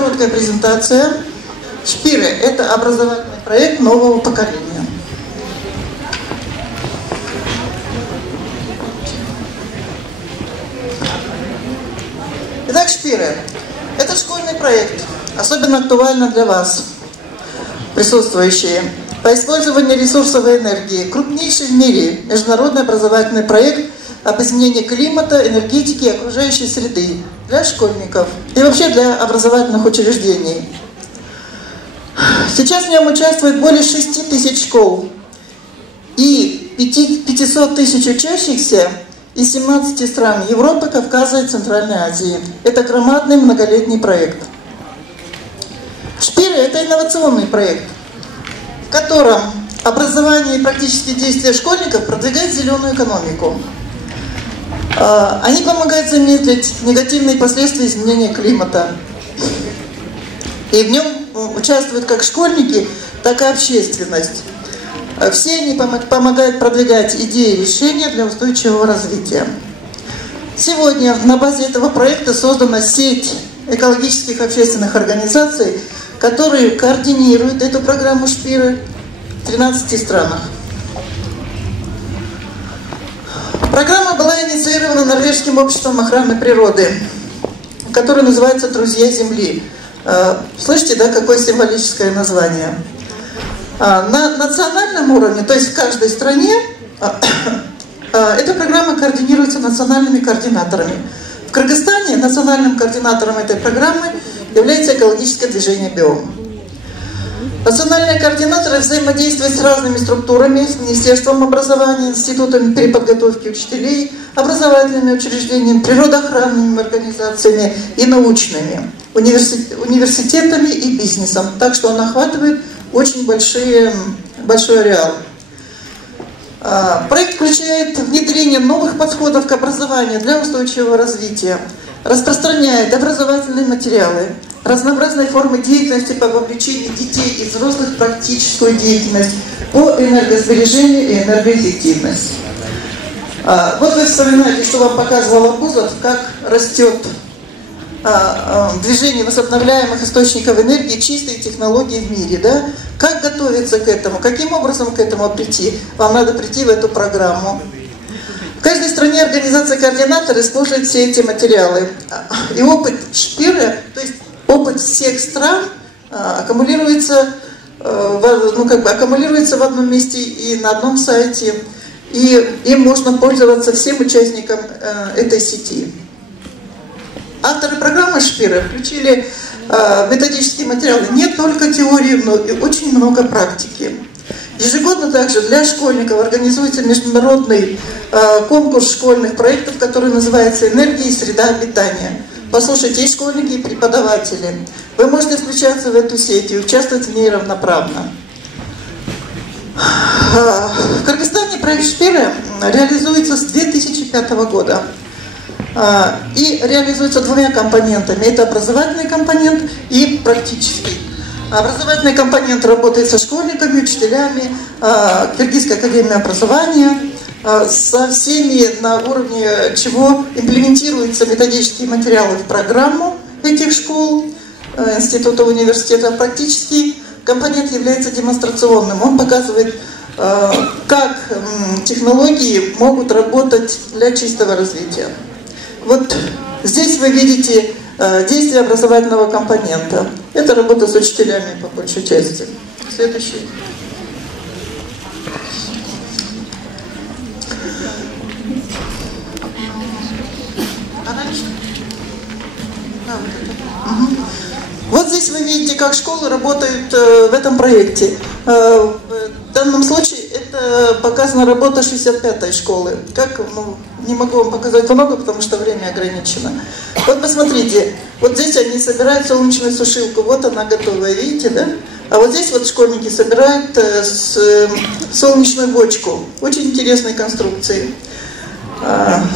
короткая презентация. Шпиры – это образовательный проект нового поколения. Итак, Шпиры – это школьный проект, особенно актуально для вас, присутствующие, по использованию ресурсовой энергии. Крупнейший в мире международный образовательный проект об изменении климата, энергетики и окружающей среды для школьников и вообще для образовательных учреждений. Сейчас в нем участвует более 6 тысяч школ и 500 тысяч учащихся из 17 стран Европы, Кавказа и Центральной Азии. Это громадный многолетний проект. Шпиры – это инновационный проект, в котором образование и практические действия школьников продвигают зеленую экономику. Они помогают замедлить негативные последствия изменения климата. И в нем участвуют как школьники, так и общественность. Все они помогают продвигать идеи и решения для устойчивого развития. Сегодня на базе этого проекта создана сеть экологических общественных организаций, которые координируют эту программу Шпиры в 13 странах. Программа была инициирована Норвежским обществом охраны природы, которое называется «Друзья Земли». Слышите, да, какое символическое название? На национальном уровне, то есть в каждой стране, эта программа координируется национальными координаторами. В Кыргызстане национальным координатором этой программы является экологическое движение «Биом». Национальные координаторы взаимодействуют с разными структурами, с Министерством образования, институтами переподготовки учителей, образовательными учреждениями, природоохранными организациями и научными, университетами и бизнесом. Так что он охватывает очень большой ареал. Проект включает внедрение новых подходов к образованию для устойчивого развития, распространяет образовательные материалы, разнообразные формы деятельности по вовлечению детей и взрослых в практическую деятельность по энергосбережению и энергоэффективности. Вот вы вспоминаете, что вам показывал Абузов, как растет движение возобновляемых источников энергии, чистые технологии в мире, да? Как готовиться к этому, каким образом к этому прийти? Вам надо прийти в эту программу. В каждой стране организация-координатор использует все эти материалы. И опыт Шпиры, то есть опыт всех стран, аккумулируется в одном месте и на одном сайте. И им можно пользоваться всем участникам этой сети. Авторы программы Шпиры включили методические материалы не только теорию, но и очень много практики. Ежегодно также для школьников организуется международный конкурс школьных проектов, который называется «Энергия и среда обитания». Послушайте, и школьники, и преподаватели. Вы можете включаться в эту сеть и участвовать в ней равноправно. В Кыргызстане проект Шпиры реализуется с 2005 года. И реализуется двумя компонентами. Это образовательный компонент и практический. Образовательный компонент работает со школьниками, учителями, Киргизской академией образования, со всеми, на уровне чего имплементируются методические материалы в программу этих школ, институтов, университетов. Практический компонент является демонстрационным. Он показывает, как технологии могут работать для чистого развития. Вот здесь вы видите действие образовательного компонента. Это работа с учителями по большей части. Следующий. Вот здесь вы видите, как школы работают в этом проекте. В данном случае это показана работа 65-й школы. Как, не могу вам показать много, потому что время ограничено. Вот посмотрите, вот здесь они собирают солнечную сушилку, вот она готовая, видите, да? А вот здесь вот школьники собирают солнечную бочку. Очень интересной конструкции.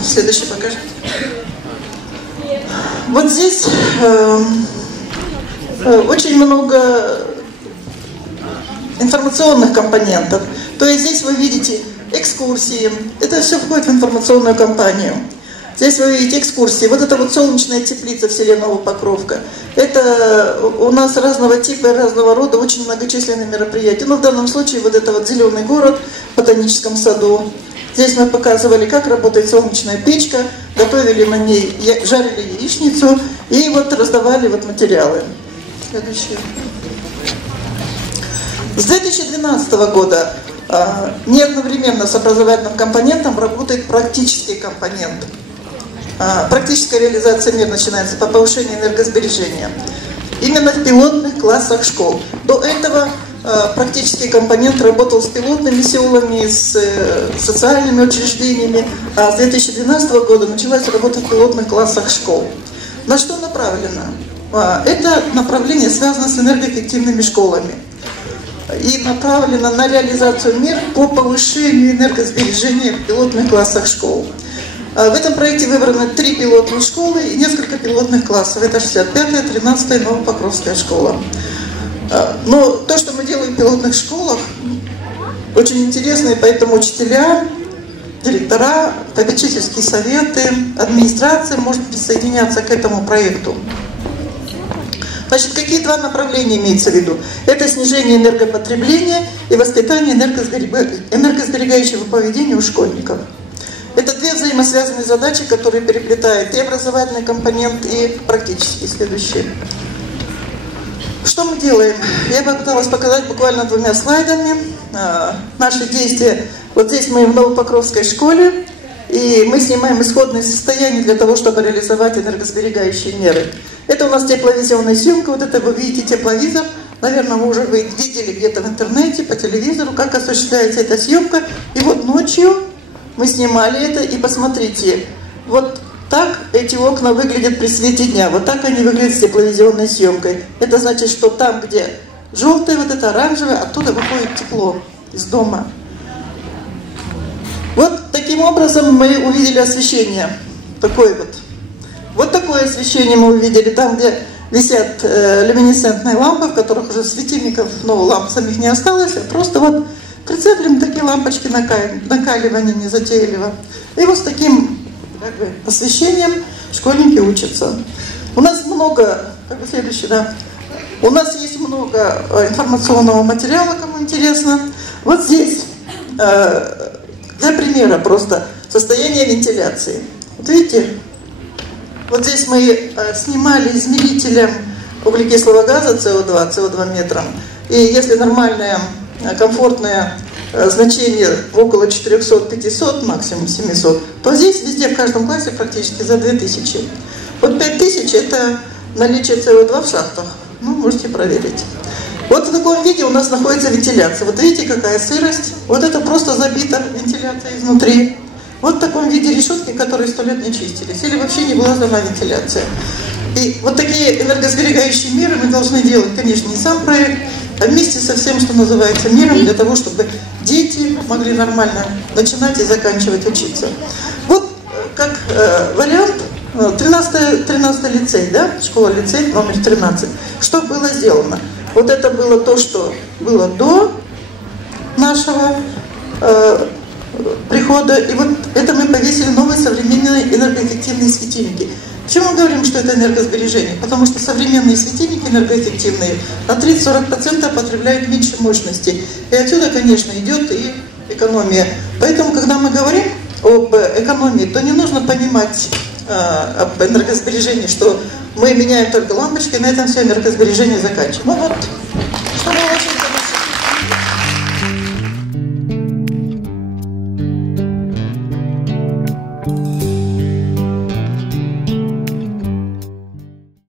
Следующий покажите. Вот здесь очень много информационных компонентов. То есть здесь вы видите экскурсии. Это все входит в информационную кампанию. Здесь вы видите экскурсии. Вот это вот солнечная теплица в селе Новопокровка. Это у нас разного типа и разного рода, очень многочисленные мероприятия. Ну, в данном случае вот это вот зеленый город в ботаническом саду. Здесь мы показывали, как работает солнечная печка, готовили на ней, жарили яичницу и вот раздавали вот материалы. Следующее. С 2012 года не одновременно с образовательным компонентом работает практический компонент. Практическая реализация мер начинается по повышению энергосбережения. Именно в пилотных классах школ. До этого практический компонент работал с пилотными селами, с социальными учреждениями, а с 2012 года началась работа в пилотных классах школ. На что направлено? Это направление связано с энергоэффективными школами и направлено на реализацию мер по повышению энергосбережения в пилотных классах школ. В этом проекте выбраны 3 пилотные школы и несколько пилотных классов. Это 65-я, 13-я и Новопокровская школа. Но то, что мы делаем в пилотных школах, очень интересно, и поэтому учителя, директора, попечительские советы, администрация может присоединяться к этому проекту. Значит, какие 2 направления имеются в виду? Это снижение энергопотребления и воспитание энергосберегающего поведения у школьников. Это 2 взаимосвязанные задачи, которые переплетают и образовательный компонент, и практически следующие. Что мы делаем? Я попыталась показать буквально 2 слайдами наши действия. Вот здесь мы в Новопокровской школе, и мы снимаем исходное состояние для того, чтобы реализовать энергосберегающие меры. Это у нас тепловизионная съемка, вот это вы видите тепловизор. Наверное, вы уже видели где-то в интернете, по телевизору, как осуществляется эта съемка. И вот ночью мы снимали это, и посмотрите, вот так эти окна выглядят при свете дня, вот так они выглядят с тепловизионной съемкой. Это значит, что там, где желтое, вот это оранжевое, оттуда выходит тепло из дома. Вот таким образом мы увидели освещение. Вот такое освещение мы увидели, там, где висят люминесцентные лампы, в которых уже светильников, ламп самих не осталось, а просто вот прицеплим такие лампочки накаливания незатейливо. И вот с таким освещением школьники учатся. У нас много, у нас есть много информационного материала, кому интересно. Вот здесь, для примера просто, состояние вентиляции. Вот видите, вот здесь мы снимали измерителем углекислого газа СО2 метром. И если нормальное, комфортное значение около 400-500, максимум 700, то здесь везде, в каждом классе практически за 2000. Вот 5000 это наличие СО2 в шахтах. Можете проверить. Вот в таком виде у нас находится вентиляция. Вот видите, какая сырость. Вот это просто забито вентиляцией изнутри. Вот в таком виде решетки, которые 100 лет не чистились. Или вообще не была дана вентиляция. И вот такие энергосберегающие меры мы должны делать, конечно, не сам проект, а вместе со всем, что называется, миром, для того, чтобы дети могли нормально начинать и заканчивать учиться. Вот как вариант 13-й лицей, да, школа-лицей номер 13. Что было сделано? Вот это было то, что было до нашего прихода, и вот это мы повесили новые современные энергоэффективные светильники. Почему мы говорим, что это энергосбережение? Потому что современные светильники энергоэффективные на 30-40% потребляют меньше мощности. И отсюда, конечно, идет и экономия. Поэтому, когда мы говорим об экономии, то не нужно понимать об энергосбережении, что мы меняем только лампочки, на этом все энергосбережение заканчиваем. Ну вот, что было очень